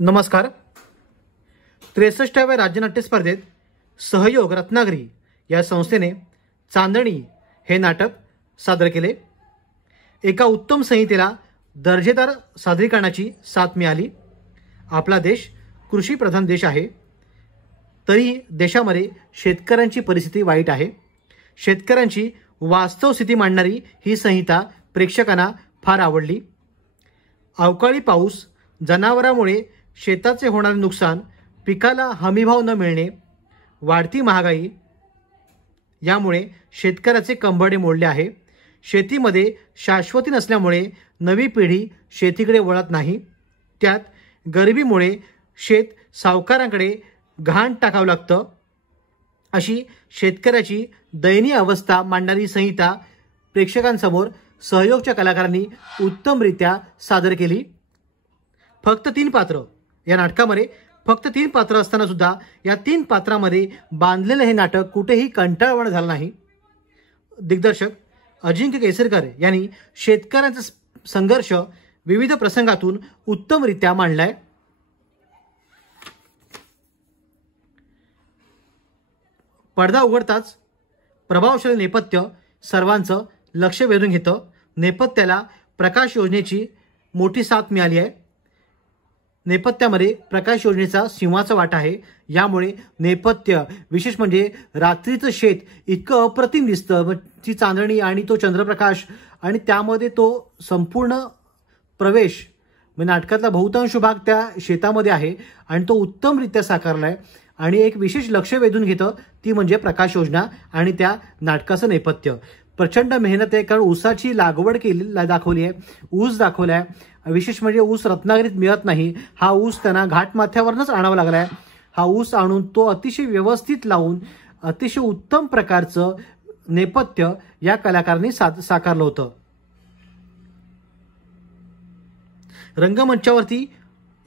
नमस्कार. 63व्या राज्यनाट्य स्पर्धेत सहयोग रत्नागिरी या संस्थेने चांदणी हे नाटक सादर केले. एका उत्तम संहितेला दर्जेदार सादरीकरणाची साथ मिळाली. आपला देश कृषीप्रधान देश आहे, तरी देशामध्ये शेतकऱ्यांची परिस्थिती वाईट आहे. शेतकऱ्यांची वास्तव स्थिती मांडणारी ही संहिता प्रेक्षकांना फार आवडली. अवकाळी पाऊस, जनावरांमुळे शेताचे होणारे नुकसान, पिकाला हमीभाव न मिळणे, वाढती महागाई यामुळे शेतकऱ्याचे कंबरडे मोडले आहे. शेतीमध्ये शाश्वती नसल्यामुळे नवी पिढी शेतीकडे वळत नाही. त्यात गरिबीमुळे शेत सावकारांकडे घाण टाकावं लागतं. अशी शेतकऱ्याची दयनीय अवस्था मांडणारी संहिता प्रेक्षकांसमोर सहयोगच्या कलाकारांनी उत्तमरित्या सादर केली. फक्त 3 पात्र या नाटकामध्ये फक्त 3 पात्र असताना सुद्धा या 3 पात्रामध्ये बांधलेलं हे नाटक कुठेही कंटाळवाणं झालं नाही. दिग्दर्शक अजिंक्य केसरकर यांनी शेतकऱ्यांचा संघर्ष विविध प्रसंगातून उत्तमरित्या मांडलाय. पडदा उघडताच प्रभावशाली नेपथ्य सर्वांचं लक्ष वेधून घेतं. नेपथ्याला प्रकाश योजनेची मोठी साथ मिळाली आहे. नेपथ्यामध्ये प्रकाश योजनेचा सिंहाचा वाटा आहे. यामुळे नेपथ्य विशेष म्हणजे रात्रीचं शेत इतकं अप्रतिम दिसतं. ती चांदणी आणि तो चंद्रप्रकाश आणि त्यामध्ये तो संपूर्ण प्रवेश म्हणजे नाटकातला बहुतांश भाग त्या शेतामध्ये आहे आणि तो उत्तमरित्या साकारला आहे. आणि एक विशेष लक्ष वेधून घेतं ती म्हणजे प्रकाश योजना आणि त्या नाटकाचं नेपथ्य. प्रचंड मेहनत आहे, कारण ऊसाची लागवड केली दाखवली आहे, ऊस दाखवला आहे. विशेष म्हणजे ऊस रत्नागिरीत मिळत नाही. हा ऊस त्यांना घाटमाथ्यावरनंच आणावा लागला आहे. हा ऊस आणून तो अतिशय व्यवस्थित लावून अतिशय उत्तम प्रकारचं नेपथ्य या कलाकारांनी साकारलं होतं. रंगमंचावरती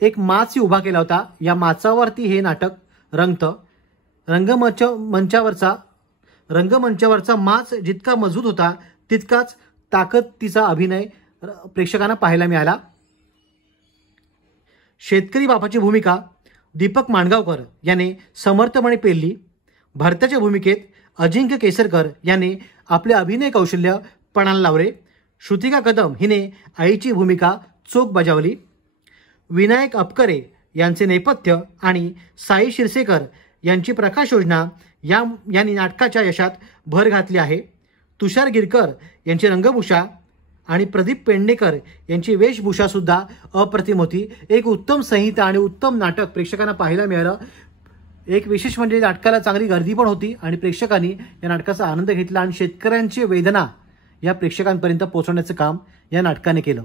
एक माच उभा केला होता. या माचावरती हे नाटक रंगतं. रंगमंचावरचा माच जितका मजबूत होता तितकाच ताकदीचा अभिनय प्रेक्षकांना पाहायला मिळाला. शेतकरी बापाची भूमिका दीपक माणगावकर याने समर्थपणे पेलली. भरताच्या भूमिकेत अजिंक्य केसरकर याने आपले अभिनय कौशल्य पणाला लावले. श्रुतिका कदम हिने आईची भूमिका चोख बजावली. विनायक अपकरे यांचे नेपथ्य आणि साई शिरसेकर यांची प्रकाश योजना यांनी नाटकाच्या यशात भर घातली आहे. तुषार गिरकर यांची रंगभूषा आणि प्रदीप पेडणेकर यांची वेशभूषा सुद्धा अप्रतिम होती. एक उत्तम संहिता आणि उत्तम नाटक प्रेक्षकांना पाहायला मिळालं. एक विशेष म्हणजे नाटकाला चांगली गर्दी पण होती आणि प्रेक्षकांनी या नाटकाचा आनंद घेतला आणि शेतकऱ्यांची वेदना या प्रेक्षकांपर्यंत पोहोचवण्याचं काम या नाटकाने केलं.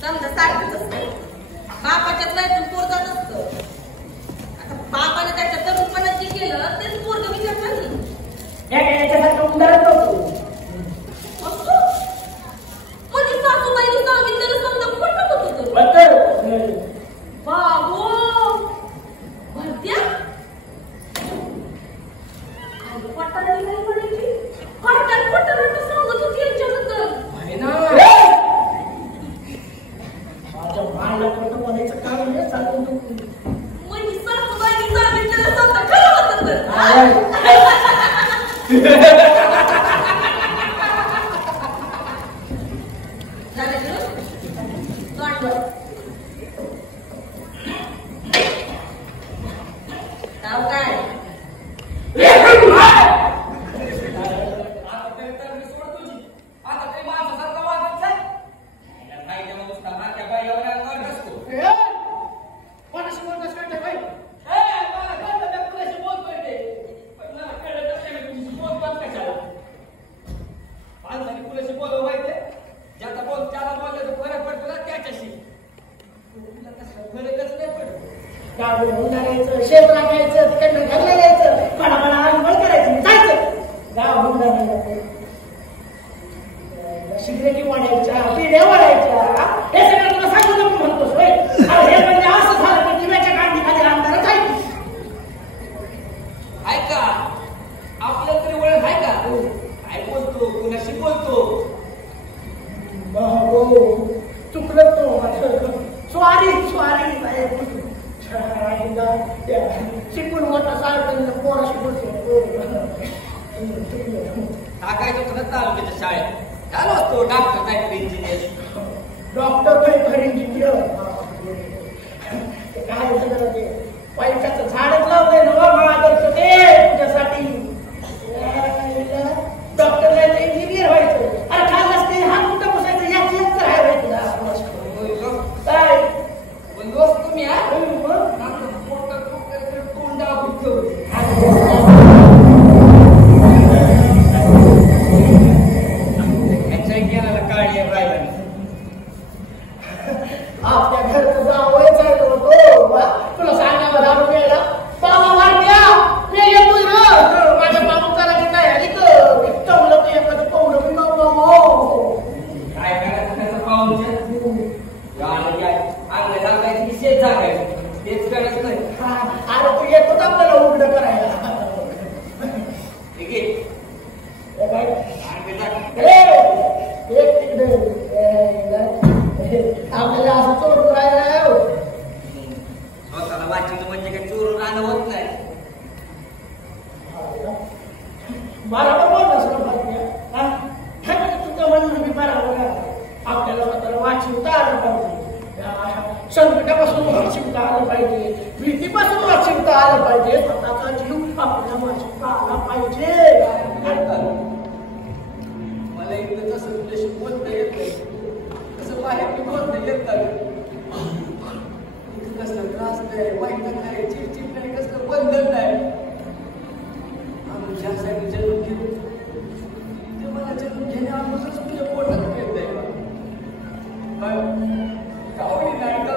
समजा सारखंच असतं. बापाच्याच वयातून पोर जात असतं. आता बापाने त्याच्या तरुणपणात जे केलं तेच पोरग विचारतात म्हणजे सासूबाईने सांगितलेलं समजा खोटं होतं. बाबो भरत्या पटाणी नाही म्हणायची. काय खोटं नाटं सांगत होती यांच्याबद्दल. माझ्या बाळाला खोटं म्हणायचं कारण हे चालू म्हणजे सासूबाईने सांगितलेलं समजा खरं होतं. शेत राखायचं तिकडनं घरला यायचं मला आंघोळ करायची जायचं गाव सिगरेटी वाढायच्या पिढ्या वाढायच्या हे सगळं तुला सांगू नको म्हणतोस होय. हे म्हणजे असं झालं की दिव्याच्या कांडी खाली अंधारात आहे का आपलं तरी ओळख आहे का काय बोलतो कुणाशी बोलतो चुकलं तो स्वारी शिकून मोठा सारखं पोराशी बोलतो टाकायचं होतं तालुक्याच्या शाळेत झालो असतो डॉक्टर काहीतरी इंजिनियर डॉक्टर काहीतरी इंजिनियर काय सगळं ते पैशाचं झाडच लावलंय ना महादर्श ते तुझ्यासाठी डॉक्टर नाही इंजिनियर व्हायचं. अरे खाल्लास ते हात कुठं बसायचं याची एक तर आहे तुला काय पण दोस्त तुम्ही आपल्या घरचं जावं चाललो होतो तुला सांगायला दारू प्यायला बाबा वाटल्या मी येतोय ना माझ्या बाबूला की काय टवलं तू एखादं पाहुणं मी काय करायचं त्याचं पाहून शेत जागायचं तेच करायचं नाही. अरे तू येतोच आपल्याला उघडं करायला आपल्याला असं चोरून राहिलं स्वतःला वाचित म्हणजे काही चोरून राहणं होत नाही. बरोबर बोलला तुझं म्हणणं मी बरोबर आपल्याला स्वतःला वाचिवता आलं पाहिजे. संकटापासून वाचिवता आलं पाहिजे भीतीपासून वाचिवता आलं पाहिजे स्वतःचा जीव आपल्याला वाचिवता आला पाहिजे. मला इकडे तसं तुझ्याशी बोलता येत नाही तसं बाहेर बोलता येत नाही इथं कसं त्रास नाही वाईट नाही चिडचिड नाही कसं बंधन नाही आम्ही ज्यासाठी जन्म घेऊ ते मला जन्म घेण्यापासूनच तुझ्या पोटात येत नाही गावडी नाही का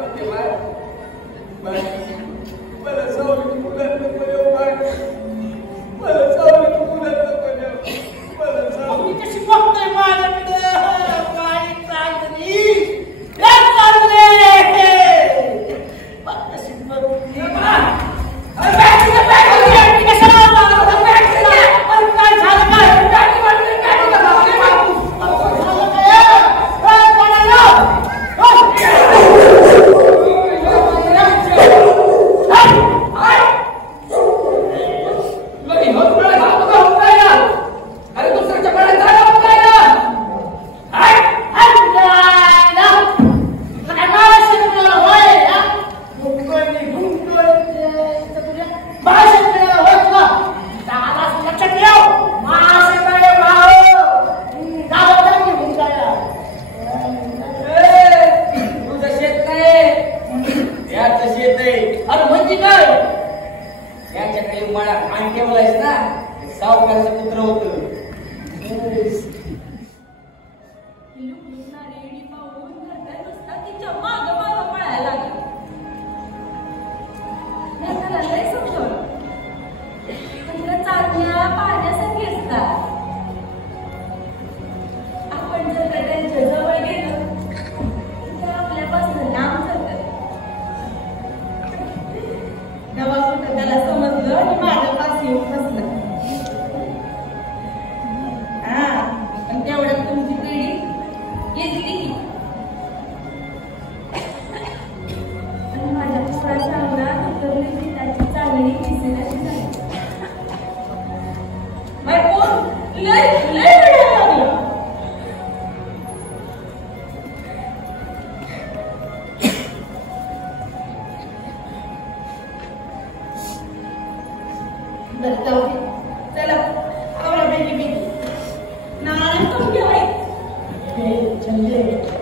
संजय